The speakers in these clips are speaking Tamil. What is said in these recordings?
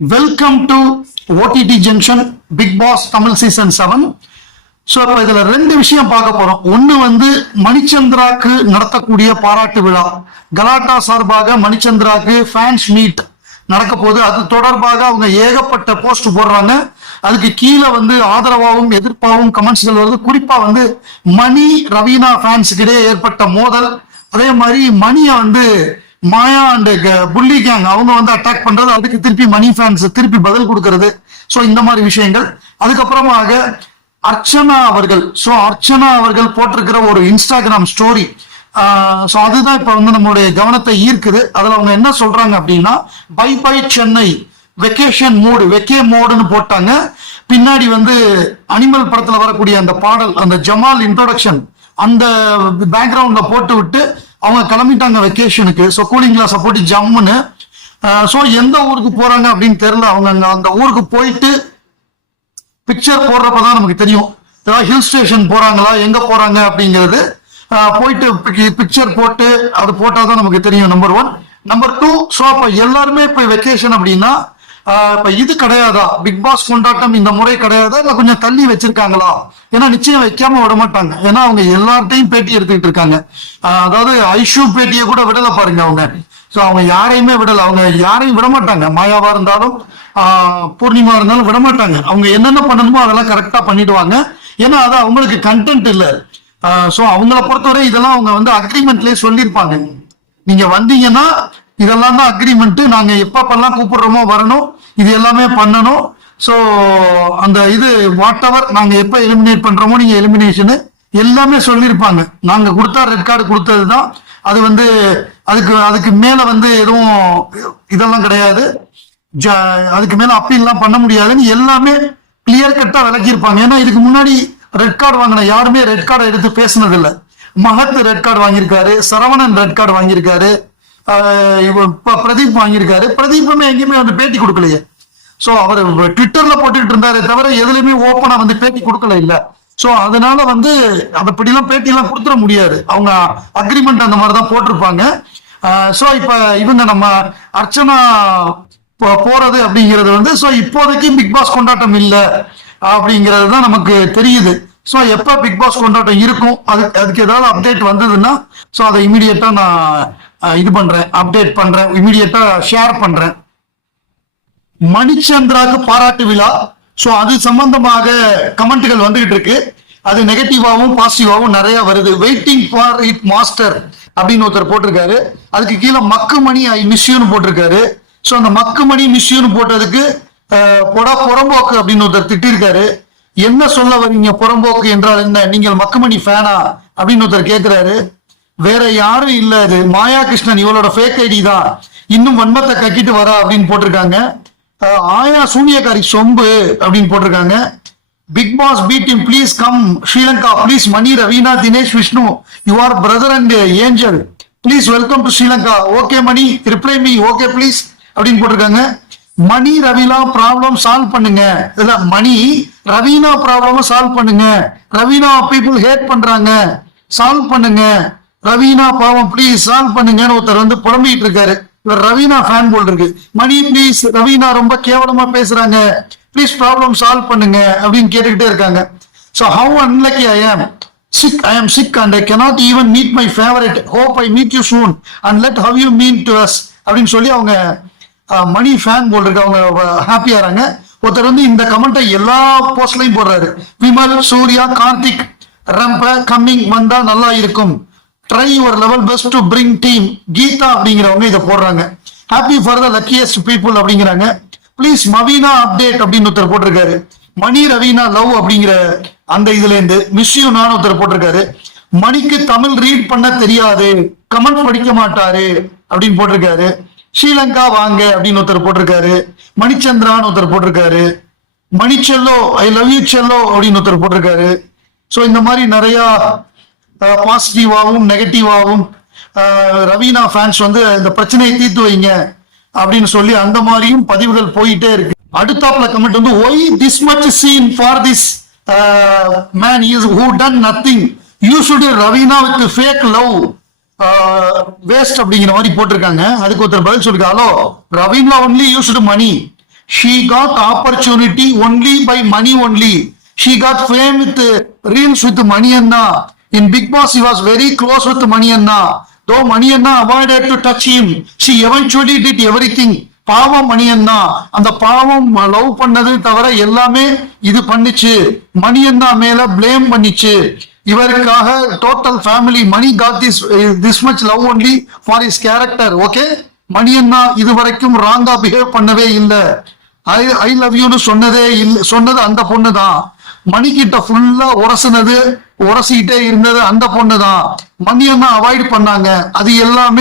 Welcome to OTT junction big boss Tamil season 7. So இப்போ இதுல ரெண்டு விஷயம் பார்க்க போறோம். ஒன்னு வந்து மணிச்சந்திராக்கு நடத்தக்கூடிய பாராட்டு விழா, கலாட்டா சார்பாக மணிச்சந்திராக்கு ஃபேன்ஸ் மீட் நடக்க போது. அது தொடர்பாக அவங்க ஏகப்பட்ட போஸ்ட் போடுறாங்க. அதுக்கு கீழே வந்து ஆதரவாகவும் எதிர்ப்பாகவும் கமெண்ட்ஸ்கள் வருது. குறிப்பா வந்து மணி ரவீனா ஃபேன்ஸுக்கு இடையே ஏற்பட்ட மோதல், அதே மாதிரி மணியை வந்து மாயா அண்ட் புள்ளி கேங் அவங்க வந்து அட்டாக் பண்றது, அதுக்கு திருப்பி மணி ஃபேன்ஸ் திருப்பி பதில் கொடுக்கறது. ஸோ இந்த மாதிரி விஷயங்கள். அதுக்கப்புறமாக அர்ச்சனா அவர்கள் போட்டிருக்கிற ஒரு இன்ஸ்டாகிராம் ஸ்டோரி. ஸோ அதுதான் இப்ப வந்து நம்மளுடைய கவனத்தை ஈர்க்குது. அதுல அவங்க என்ன சொல்றாங்க அப்படின்னா, பை பை சென்னை வெக்கேஷன் மூடு, வெக்கே மோடுன்னு போட்டாங்க. பின்னாடி வந்து அனிமல் படத்துல வரக்கூடிய அந்த பாடல், அந்த ஜமால் இன்ட்ரோடக்ஷன் அந்த பேக்ரவுண்ட்ல போட்டு விட்டு அவங்க கிளம்பிட்டாங்க வெக்கேஷனுக்கு. ஸோ கூலிங் கிளாஸை போட்டு ஜம்முன்னு. ஸோ எந்த ஊருக்கு போறாங்க அப்படின்னு தெரியல. அவங்க அந்த ஊருக்கு போயிட்டு பிக்சர் போடுறப்பதான் நமக்கு தெரியும் ஏதாவது ஹில் ஸ்டேஷன் போறாங்களா, எங்க போறாங்க அப்படிங்கிறது. போயிட்டு பிக்சர் போட்டு அது போட்டாதான் நமக்கு தெரியும். நம்பர் 1. நம்பர் 2, ஸோ அப்ப எல்லாருமே இப்ப வெக்கேஷன் அப்படின்னா இப்ப இது கிடையாதா, பிக் பாஸ் கொண்டாட்டம் இந்த முறை கிடையாதா, இல்ல கொஞ்சம் தள்ளி வச்சிருக்காங்களா? ஏன்னா நிச்சயம் வைக்காம விட மாட்டாங்க. ஏன்னா அவங்க எல்லார்ட்டையும் பேட்டி எடுத்துக்கிட்டு இருக்காங்க. அதாவது ஐஷு பேட்டியை கூட விடல பாருங்க அவங்க. ஸோ அவங்க யாரையுமே விடல, அவங்க யாரையும் விட மாட்டாங்க. மாயாவா இருந்தாலும் பூர்ணிமா இருந்தாலும் விட மாட்டாங்க. அவங்க என்னென்ன பண்ணணுமோ அதெல்லாம் கரெக்டா பண்ணிடுவாங்க. ஏன்னா அது அவங்களுக்கு கண்டென்ட் இல்ல. ஸோ அவங்கள பொறுத்தவரை இதெல்லாம் அவங்க வந்து அக்ரிமெண்ட்லயே சொல்லியிருப்பாங்க. நீங்க வந்தீங்கன்னா இதெல்லாம் தான் அக்ரிமெண்ட், நாங்க எப்பப்பெல்லாம் கூப்பிடுறோமோ வரணும், இது எல்லாமே பண்ணணும். ஸோ அந்த இது வாட் எவர் நாங்க எப்ப எலிமினேட் பண்றோமோ நீங்க எலிமினேஷன் எல்லாமே சொல்லியிருப்பாங்க. நாங்க கொடுத்தா ரெட் கார்டு கொடுத்தது தான். அது வந்து அதுக்கு மேல வந்து எதுவும் இதெல்லாம் கிடையாது. அதுக்கு மேல அப்பீல்லாம் பண்ண முடியாதுன்னு எல்லாமே கிளியர் கட்டா விளக்கியிருப்பாங்க. ஏன்னா இதுக்கு முன்னாடி ரெட் கார்டு வாங்கின யாருமே ரெட் கார்டை எடுத்து பேசினது இல்லை. மகத் ரெட் கார்டு வாங்கியிருக்காரு, சரவணன் ரெட் கார்டு வாங்கியிருக்காரு, பிரதீப் வாங்கியிருக்காரு. பிரதீப்புமே எங்கேயுமே வந்து பேட்டி கொடுக்கலையே. சோ அவர் ட்விட்டர்ல போட்டுக்கிட்டு இருந்தாரே தவிர எதுலையுமே ஓப்பனா வந்து பேட்டி கொடுக்கல இல்ல. சோ அதனால வந்து அப்படிலாம் பேட்டி எல்லாம் கொடுத்துட முடியாது. அவங்க அக்ரிமெண்ட் அந்த மாதிரிதான் போட்டிருப்பாங்க. சோ இப்ப இவங்க நம்ம அர்ச்சனா போறது அப்படிங்கிறது வந்து ஸோ இப்போதைக்கு பிக் பாஸ் கொண்டாட்டம் இல்லை அப்படிங்கிறது தான் நமக்கு தெரியுது. ஸோ எப்ப பிக் பாஸ் கொண்டாட்டம் இருக்கும், அதுக்கு ஏதாவது அப்டேட் வந்ததுன்னா ஸோ அதை இமீடியட்டா நான் இது பண்றேன், அப்டேட் பண்றேன், இமீடியட்டா ஷேர் பண்றேன். மணிச்சந்திராக்கு பாராட்டு விழா. ஸோ அது சம்பந்தமாக கமெண்ட்கள் வந்துகிட்டு இருக்கு. அது நெகட்டிவாவும் பாசிட்டிவாவும் நிறைய வருது. வெயிட்டிங் ஃபார் இட் மாஸ்டர் அப்படின்னு ஒருத்தர் போட்டிருக்காரு. அதுக்கு கீழே மக்குமணி ஐ மிஸ்யூன்னு போட்டிருக்காரு. ஸோ அந்த மக்குமணி மிஸ்யூன்னு போட்டதுக்கு புறம்போக்கு அப்படின்னு ஒருத்தர் திட்டிருக்காரு. என்ன சொல்ல வரீங்க புறம்போக்கு என்றால் என்ன, நீங்கள் மக்குமணி ஃபேனா அப்படின்னு ஒருத்தர் கேட்கிறாரு. வேற யாரும் இல்ல, அது மாயா கிருஷ்ணன் இவளோட ஃபேக் ஐடி தான், இன்னும் வன்மத்தை கக்கிட்டு வரா அப்படின்னு போட்டிருக்காங்க. ஆயா சூனியக்காரி சொம்பு அப்படின்னு போட்டிருக்காங்க. பிக் பாஸ் பீட் team please come Sri Lanka please. Mani Raveena Dinesh Vishnu you are brother and angel please welcome to Sri Lanka. Okay Mani reply me okay please அப்படின்னு போட்டிருக்காங்க. மணி ரவீனா ப்ராப்ளம் சால்வ் பண்ணுங்க. இல்ல மணி ரவீனா ப்ராப்ளம் சால்வ் பண்ணுங்க. ரவீனா பீப்புள் ஹேட் பண்றாங்க, சால்வ் பண்ணுங்க. ரவீனா பாவம் ப்ளீஸ் சால்வ் பண்ணுங்கன்னு ஒருத்தர் வந்து புலம்பிட்டு இருக்காரு. இவர் ரவீனா ஃபேன் போல் இருக்கு. மணி ப்ளீஸ் ரவீனா ரொம்ப கேவலமா பேசுறாங்க, ப்ளீஸ் ப்ராப்ளம் சால்வ் பண்ணுங்க அப்படின்னு கேட்டுக்கிட்டே இருக்காங்க. ஸோ ஹவு அன்லக்கி ஐ ஆம் sick and I cannot even meet my favorite. Hope I meet you soon and let how you mean to us அப்படின்னு சொல்லி அவங்க மணி ஃபேன் போல் இருக்கு. அவங்க ஹாப்பியாறாங்க. ஒருத்தர் வந்து இந்த கமெண்ட்டை எல்லா போஸ்ட்லையும் போடுறாரு. விமல், சூர்யா, கார்த்திக், ரம்ப கம்மிங் வந்தா நல்லா இருக்கும், try your level best to bring team. Geetha அப்படிங்கிறவங்க இதை போடுறாங்க. Happy for the luckiest people அப்படிங்கிறாங்க. ப்ளீஸ் மவீனா அப்டேட் அப்படின்னு ஒருத்தர் போட்டிருக்காரு. மணி ரவீனா லவ் அப்படிங்கிற அந்த இதுல இருந்து மிஸ் யூ நான் ஒருத்தர் போட்டிருக்காரு. மணிக்கு தமிழ் ரீட் பண்ண தெரியாது, கமெண்ட் படிக்க மாட்டாரு அப்படின்னு போட்டிருக்காரு. ஸ்ரீலங்கா வாங்க அப்படின்னு ஒருத்தர் போட்டிருக்காரு. மணிச்சந்திரான்னு ஒருத்தர் போட்டிருக்காரு. மணிச்செல்லோ ஐ லவ் யூ செல்லோ அப்படின்னு ஒருத்தர் போட்டிருக்காரு. ஸோ இந்த மாதிரி நிறைய பாசிட்டிவாகவும் நெகட்டிவாகவும் ரவீனா ஃபேன்ஸ் வந்து இந்த பிரச்சனையை தீர்த்து வைங்க அப்படின்னு சொல்லி அந்த மாதிரியும் பதிவுகள் போயிட்டே இருக்கு. அடுத்தாப்புல கமெண்ட் வந்து why this much scene for this man is who done nothing you should Raveena with fake love waste அப்படிங்கிற மாதிரி போட்டிருக்காங்க. அதுக்கு ஒருத்தர் பதில் சொல்லிருக்காங்க, hello Raveena only used Mani, She got opportunity only by money only. She got fame with reels with Manianna. In Big Boss, he was very close with Manianna. Though Manianna avoided to touch him, she eventually did everything. பாவம் மணியண்ணா, அந்த பாவம் லவ் பண்ணது தவிர எல்லாமே இது பண்ணிச்சு. மணியண்ணா மேல பிளேம் பண்ணிச்சு. இவருக்காக total family Mani got this much love only for his character. Okay, மணியண்ணா இதுவரைக்கும் ராங்கா பிஹேவ் பண்ணவே இல்லை. ஐ லவ் யூன்னு சொன்னதே இல்லை. சொன்னது அந்த பொண்ணு தான். மணிக்கிட்ட ஃபுல்லா உரசிக்கிட்டே இருந்தது அந்த பொண்ணு தான். மணியண்ணா அவாய்ட் பண்ணாங்க. அது எல்லாம்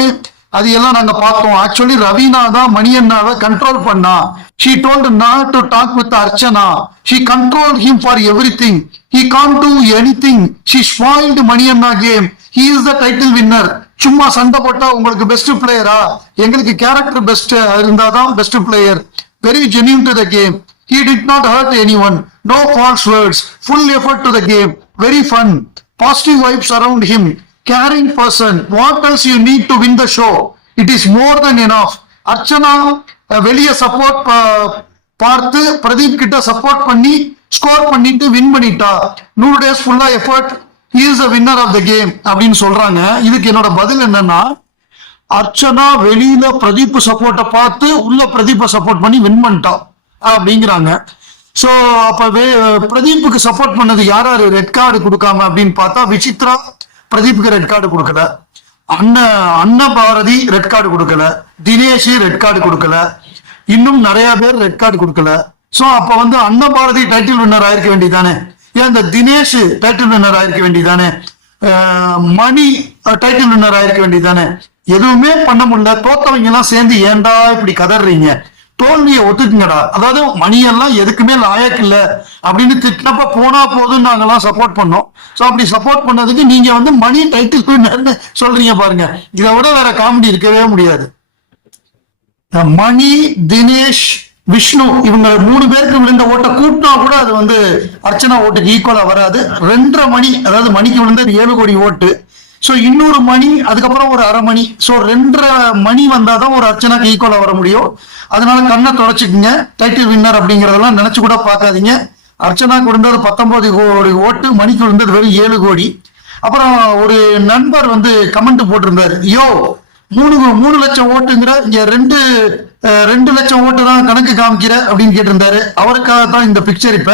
நாங்க பார்த்தோம். ஆக்சுவலி ரவீனா தான் மணியண்ணாவை கண்ட்ரோல் பண்ணா. She told not to talk with Archana. She controlled him for everything. He can't do anything. She spoiled Maniyanna game. He is the title winner. சும்மா சண்டை போட்டா உங்களுக்கு பெஸ்ட் பிளேயரா? எங்களுக்கு கேரக்டர் பெஸ்ட் இருந்தாதான் best player. Very genuine to the game. He did not hurt anyone. No false words. Full effort to the game. Very fun. Positive vibes around him. Caring person. What else you need to win the show? It is more than enough. Archana வெளியே சப்போர்ட் பார்த்து பிரதீப் கிட்ட சப்போர்ட் பண்ணி ஸ்கோர் பண்ணிட்டு வின் பண்ணிட்டா. 100 days ஃபுல்லா effort. He is the winner of the game அப்படின்னு சொல்றாங்க. இதுக்கு என்னோட பதில் என்னன்னா, அர்ச்சனா வெளியில பிரதீப் சப்போர்ட்டை பார்த்து உள்ள பிரதீப்பை சப்போர்ட் பண்ணி வின் பண்ணிட்டா அப்படிங்கிறாங்க. சோ அப்ப பிரதீப்புக்கு சப்போர்ட் பண்ணது யாராரு ரெட் கார்டு கொடுக்காம அப்படின்னு பார்த்தா, விசித்ரா பிரதீப்புக்கு ரெட் கார்டு கொடுக்கல, அண்ணன் பாரதி ரெட் கார்டு கொடுக்கல, தினேஷ் ரெட் கார்டு கொடுக்கல, இன்னும் நிறைய பேர் ரெட் கார்டு கொடுக்கல. சோ அப்ப அண்ணன் பாரதி டைட்டில் வின்னர் ஆயிருக்க வேண்டியதானே? ஏன் இந்த தினேஷ் டைட்டில் வின்னர் ஆயிருக்க வேண்டியதானே? மணி டைட்டில் வின்னர் ஆயிருக்க வேண்டியதானே? எதுவுமே பண்ண முடியல. தோத்தவங்க எல்லாம் சேர்ந்து ஏன்டா இப்படி கதறீங்க? தோல்வியை ஒத்துக்குங்கடா. அதாவது மணியெல்லாம் எதுக்குமே லாயக்கு இல்ல அப்படின்னு திட்டினப்ப போனா போதும் நாங்கெல்லாம் சப்போர்ட் பண்ணோம். சோ அப்படி சப்போர்ட் பண்ணதுக்கு நீங்க மணி டைட்டில் வின்னர்னு சொல்றீங்க பாருங்க. இதை விட வேற காமெடி இருக்கவே முடியாது. மணி, தினேஷ், விஷ்ணு இவங்க 3 பேருக்கு விழுந்த ஓட்டை கூட்டினா கூட அது அர்ச்சனா ஓட்டுக்கு ஈக்குவலா வராது. 2.5 மணி, அதாவது மணிக்கு விழுந்தது 7 கோடி ஓட்டு. சோ இன்னொரு மணி, அதுக்கப்புறம் ஒரு அரை மணி. சோ 2.5 மணி வந்தாதான் ஒரு அர்ச்சனாக்கு ஈக்குவலா வர முடியும். அதனால கண்ணை தொடச்சுக்குங்க. டைட்டில் வின்னர் அப்படிங்கறதெல்லாம் நினைச்சு கூட பார்க்காதீங்க. அர்ச்சனாக்கு விழுந்தது 19 கோடி ஓட்டு, மணிக்கு விழுந்தது வெறும் 7 கோடி. அப்புறம் ஒரு நண்பர் கமெண்ட் போட்டிருந்தாரு, யோ 3 லட்சம் ஓட்டுங்கிற, இங்க 2 லட்சம் ஓட்டு தான் கணக்கு காமிக்கிற அப்படின்னு கேட்டிருந்தாரு. அவருக்காக தான் இந்த பிக்சர். இப்ப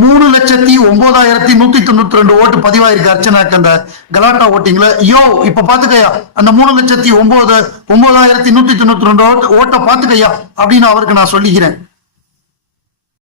3,09,192 ஓட்டு பதிவாயிருக்கு அர்ச்சனாக்கு அந்த கலாட்டா ஓட்டிங்ல. யோ இப்ப பாத்துக்கையா, அந்த 3,09,192 ஓட்டை பாத்துக்கையா அப்படின்னு அவருக்கு நான் சொல்லிக்கிறேன்.